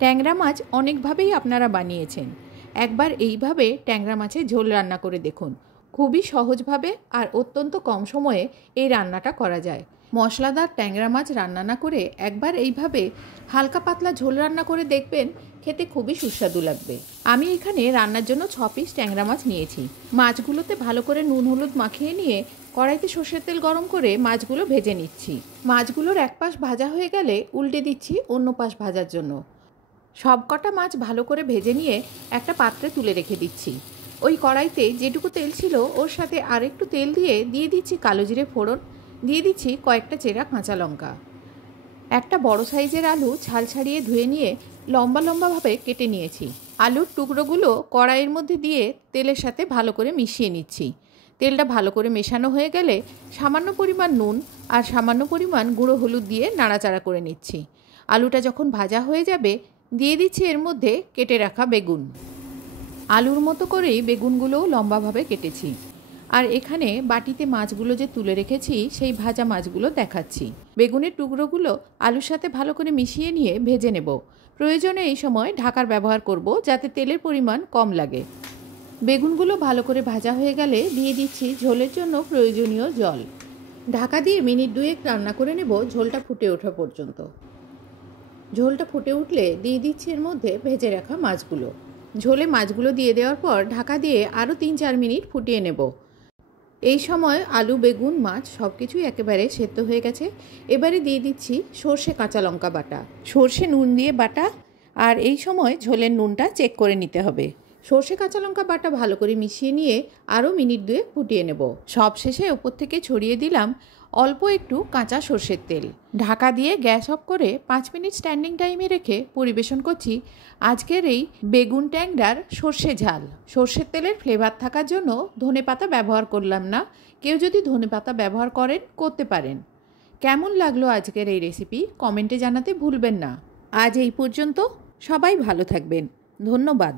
ট্যাংরা মাছ অনেকভাবেই আপনারা বানিয়েছেন। একবার এইভাবে ট্যাংরা মাছের ঝোল রান্না করে দেখুন। খুবই সহজভাবে আর অত্যন্ত কম সময়ে এই রান্নাটা করা যায়। মশলাদার ট্যাংরা মাছ রান্না না করে একবার এইভাবে হালকা পাতলা ঝোল রান্না করে দেখবেন, খেতে খুবই সুস্বাদু লাগবে। আমি এখানে রান্নার জন্য 6 পিস ট্যাংরা মাছ নিয়েছি। মাছগুলোতে ভালো করে নুন হলুদ মাখিয়ে নিয়ে কড়াইতে সর্ষের তেল গরম করে মাছগুলো ভেজে নিচ্ছি। মাছগুলোর এক পাশ ভাজা হয়ে গেলে উল্টে দিচ্ছি অন্য পাশ ভাজার জন্য। সব কটা মাছ ভালো করে ভেজে নিয়ে একটা পাত্রে তুলে রেখে দিচ্ছি। ওই কড়াইতে যেটুকু তেল ছিল ওর সাথে আরেকটু তেল দিয়ে দিচ্ছি কালো জিরে ফোড়ন, দিয়ে দিচ্ছি কয়েকটা চেরা কাঁচা লঙ্কা। একটা বড় সাইজের আলু ছাল ছাড়িয়ে ধুয়ে নিয়ে লম্বা লম্বাভাবে কেটে নিয়েছি। আলুর টুকরোগুলো কড়াইয়ের মধ্যে দিয়ে তেলের সাথে ভালো করে মিশিয়ে নিচ্ছি। তেলটা ভালো করে মেশানো হয়ে গেলে সামান্য পরিমাণ নুন আর সামান্য পরিমাণ গুঁড়ো হলুদ দিয়ে নাড়াচাড়া করে নিচ্ছি। আলুটা যখন ভাজা হয়ে যাবে দিয়ে দিচ্ছি এর মধ্যে কেটে রাখা বেগুন। আলুর মতো করেই বেগুনগুলোও লম্বাভাবে কেটেছি। আর এখানে বাটিতে মাছগুলো যে তুলে রেখেছি সেই ভাজা মাছগুলো দেখাচ্ছি। বেগুনের টুকরোগুলো আলুর সাথে ভালো করে মিশিয়ে নিয়ে ভেজে নেব। প্রয়োজনে এই সময় ঢাকার ব্যবহার করব যাতে তেলের পরিমাণ কম লাগে। বেগুনগুলো ভালো করে ভাজা হয়ে গেলে দিয়ে দিচ্ছি ঝোলের জন্য প্রয়োজনীয় জল। ঢাকা দিয়ে মিনিট 2 রান্না করে নেব ঝোলটা ফুটে ওঠা পর্যন্ত। ঝোলটা ফুটে উঠলে দিয়ে দিচ্ছি এর মধ্যে ভেজে রাখা মাছগুলো। ঝোলে মাছগুলো দিয়ে দেওয়ার পর ঢাকা দিয়ে আরও 3-4 মিনিট ফুটিয়ে নেব। এই সময় আলু বেগুন মাছ সব কিছুই একেবারে সেদ্ধ হয়ে গেছে। এবারে দিয়ে দিচ্ছি সর্ষে কাঁচা লঙ্কা বাটা, সর্ষে নুন দিয়ে বাটা। আর এই সময় ঝোলের নুনটা চেক করে নিতে হবে। সর্ষে কাঁচা লঙ্কা বাটা ভালো করে মিশিয়ে নিয়ে আরও মিনিট 2 ফুটিয়ে নেব। সব শেষে ওপর থেকে ছড়িয়ে দিলাম অল্প একটু কাঁচা সর্ষের তেল। ঢাকা দিয়ে গ্যাস অফ করে 5 মিনিট স্ট্যান্ডিং টাইমে রেখে পরিবেশন করছি আজকের এই বেগুন ট্যাংরার সর্ষে ঝাল। সর্ষের তেলের ফ্লেভার থাকার জন্য ধনেপাতা ব্যবহার করলাম না। কেউ যদি ধনেপাতা ব্যবহার করেন করতে পারেন। কেমন লাগলো আজকের এই রেসিপি কমেন্টে জানাতে ভুলবেন না। আজ এই পর্যন্ত, সবাই ভালো থাকবেন। ধন্যবাদ।